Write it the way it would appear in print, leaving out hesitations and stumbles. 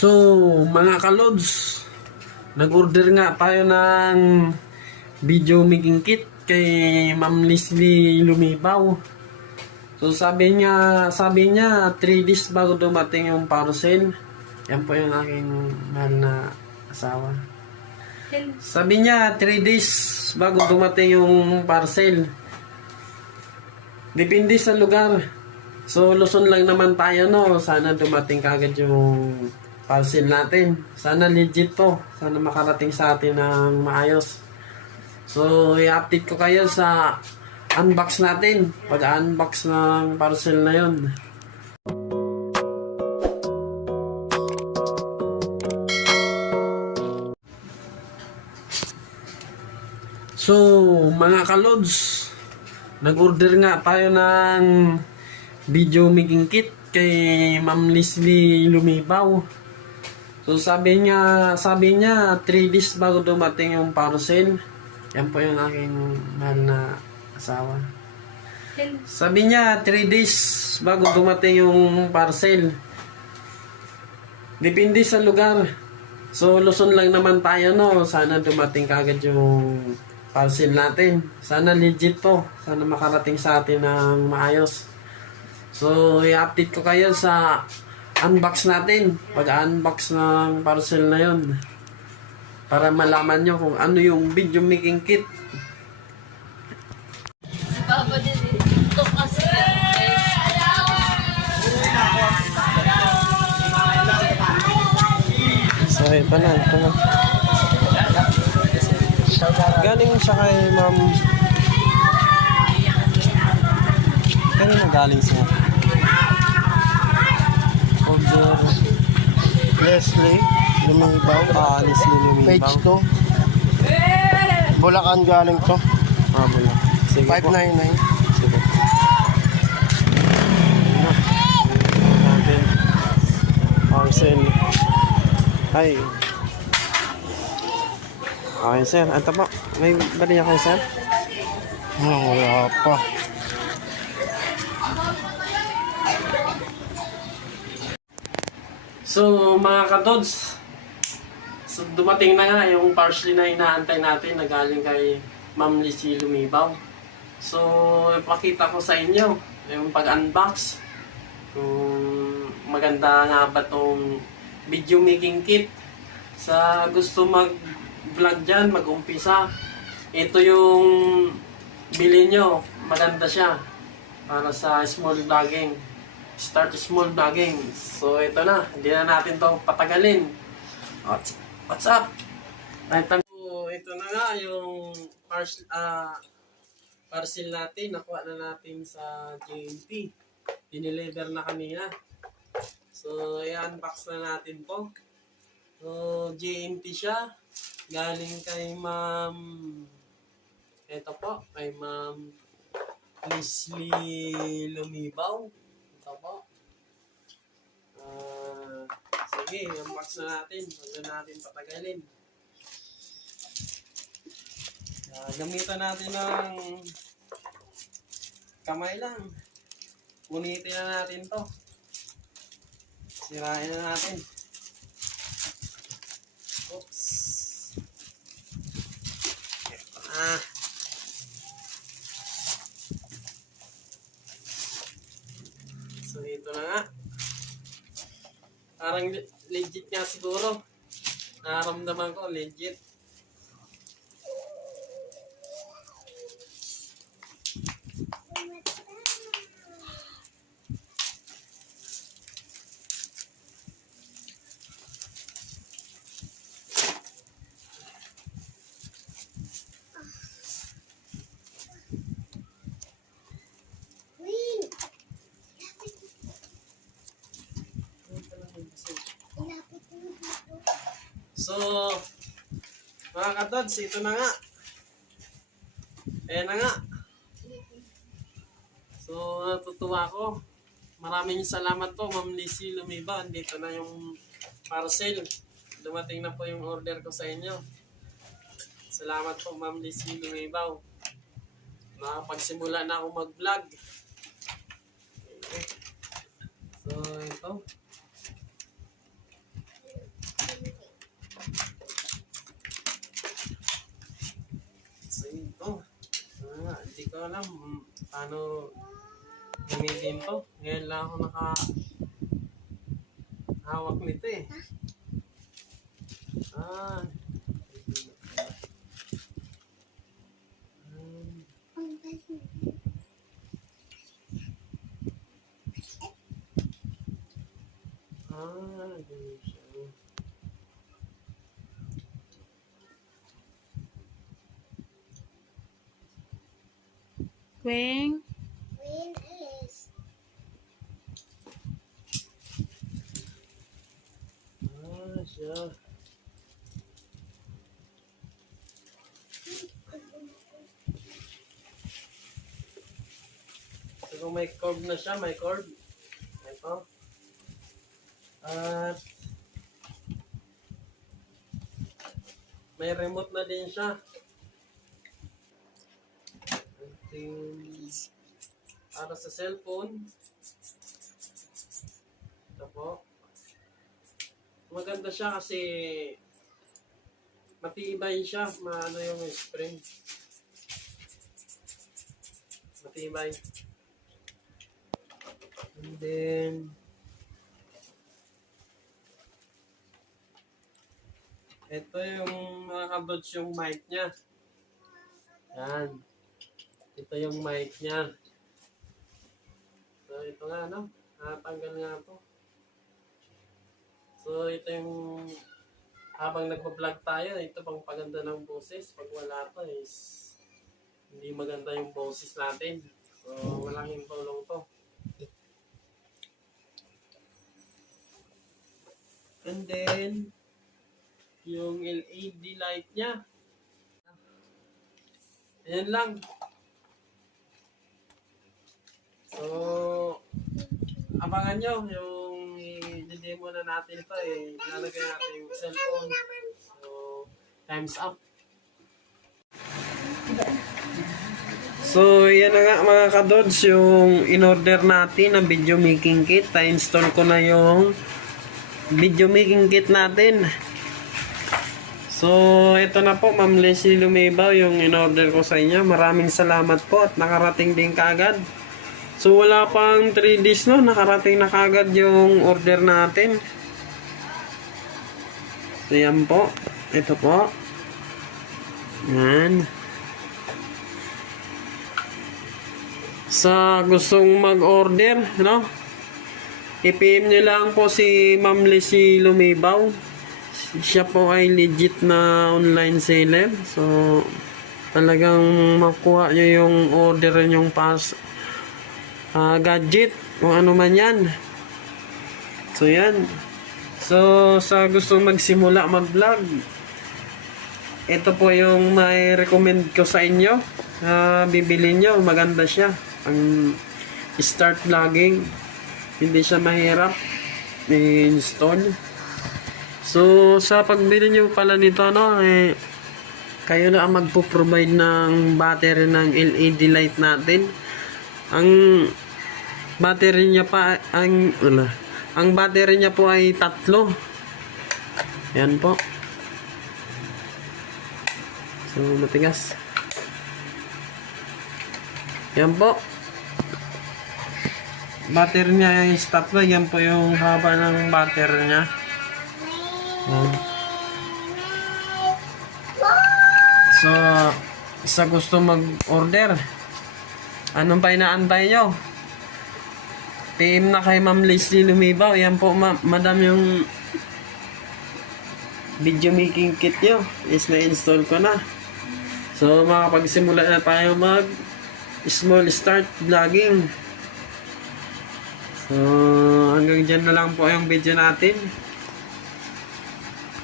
So, mga kalods, nag-order nga tayo ng video making kit kay Ma'am Leslie Lumibaw. So, sabi niya 3 days bago dumating yung parcel. Yan po yung aking mahal na asawa. Sabi niya 3 days bago dumating yung parcel. Depende sa lugar. So, Luzon lang naman tayo, no? Sana dumating kagad yung parcel natin. Sana legit to. Sana makarating sa atin ng maayos. So, i-update ko kayo sa unbox natin. Pag-unbox ng parcel na yon. So, mga kalods, nag-order nga tayo ng video making kit kay Ma'am Leslie Lumibaw. So sabi niya 3 days bago dumating yung parcel. Yan po yung aking mahal na asawa. Sabi niya 3 days bago dumating yung parcel. Depende sa lugar. So Luzon lang naman tayo, no? Sana dumating kagad yung parcel natin. Sana legit to. Sana makarating sa atin ng maayos. So, i-update ko kayo sa unbox natin. Pag-unbox ng parcel na yon, para malaman nyo kung ano yung video making kit. Si Papa din ito kasi So, ito na. Galing siya kay Ma'am. Kanina galing siya? Order. Leslie Lumibaw. Leslie Lumibaw. Page 2. Bulacan galing to. Wala. Sige po. 599. Sige. Natin. Parcel. Ay. Okay, sir. Ito po. May bariya kayo, sir? Wala pa. So, mga katods, so, dumating na nga yung parcel na inaantay natin na galing kay Ma'am Leslie Lumibaw. So, ipakita ko sa inyo yung pag-unbox. Kung maganda nga ba tong video making kit. Sa gusto mag-vlog dyan, mag-umpisa, ito yung bilhin nyo. Maganda siya para sa small vlogging. Start small vlogging. So, ito na. Hindi na natin to patagalin. What's up? So, ito na nga yung parcel natin. Nakuha na natin sa JNT. Dineliver na kanina. So, i-unbox na natin po. So, JNT siya. Galing kay Ma'am... Ito po. Kay Ma'am Leslie Lumibaw. Ito po. Sige, unbox na natin. Huwag na natin patagalin. Gamitan natin ng kamay lang. Punitin na natin to. Sirain na natin. Oops. So, ito na nga. Parang legit nga siguro. Nararamdaman ko, legit. So, mga katods, ito na nga. Ayan na nga. So, natutuwa ko. Maraming salamat po, Ma'am Leslie Lumibaw. Dito na yung parcel. Dumating na po yung order ko sa inyo. Salamat po, Ma'am Leslie Lumibaw. Nakapagsimula na ako mag-vlog. So, ito. ko alam paano gamitin to. Ngayon lang ako hawak nito eh. Ah. Ganun siya. Queen. Siya. So kung may cord na siya, may cord. Ito. At may remote na din siya. Para sa cellphone. Ito po. Maganda siya kasi matibay siya. Maano yung spring. Matibay. And then ito yung mga kadots yung mic niya. Yan. Ito yung mic niya. So ito nga no. Tanggal nga to. So ito yung habang nagpa-vlog tayo, ito pang paganda ng boses. Pag wala to is hindi maganda yung boses natin. So malaking tulong to. And then yung LED light niya. Ayan lang. So, abangan nyo yung i-demo na natin ito eh. Ilalagay natin yung cellphone. So, time's up. So, yan na nga mga kadods, yung in-order natin na video making kit. Na-install ko na yung video making kit natin. So, ito na po, Ma'am Leslie Lumibaw, yung in-order ko sa inyo. Maraming salamat po at nakarating din kaagad. So, wala pang 3 days no, nakarating na kaagad yung order natin. So, yan po. Ito po. Yan. Sa gustong mag-order, no? I-PM nyo lang po si Ma'am Leslie Lumibaw. Siya po ay legit na online seller. So, talagang makuha nyo yung order nyong gadget. Kung ano man yan. So, yan. So, sa gusto magsimula mag-vlog, ito po yung may recommend ko sa inyo. Bibili nyo. Maganda siya. Ang start vlogging. Hindi siya mahirap i-install. So, sa pagbili nyo pala nito, no, kayo na ang magpo-provide ng battery ng LED light natin. Ang battery niya ang battery niya po ay 3. Yan po. So, matigas. Yan po. Battery niya ay 3. Yan po yung haba ng battery niya. So, sa gusto mag-order, anong pa inaantay nyo? PM na kay Ma'am Leslie Lumibaw. Yan po, madam, yung video making kit nyo is na-install ko na. So, makapagsimula na tayo mag small start vlogging. So, hanggang dyan na lang po yung video natin.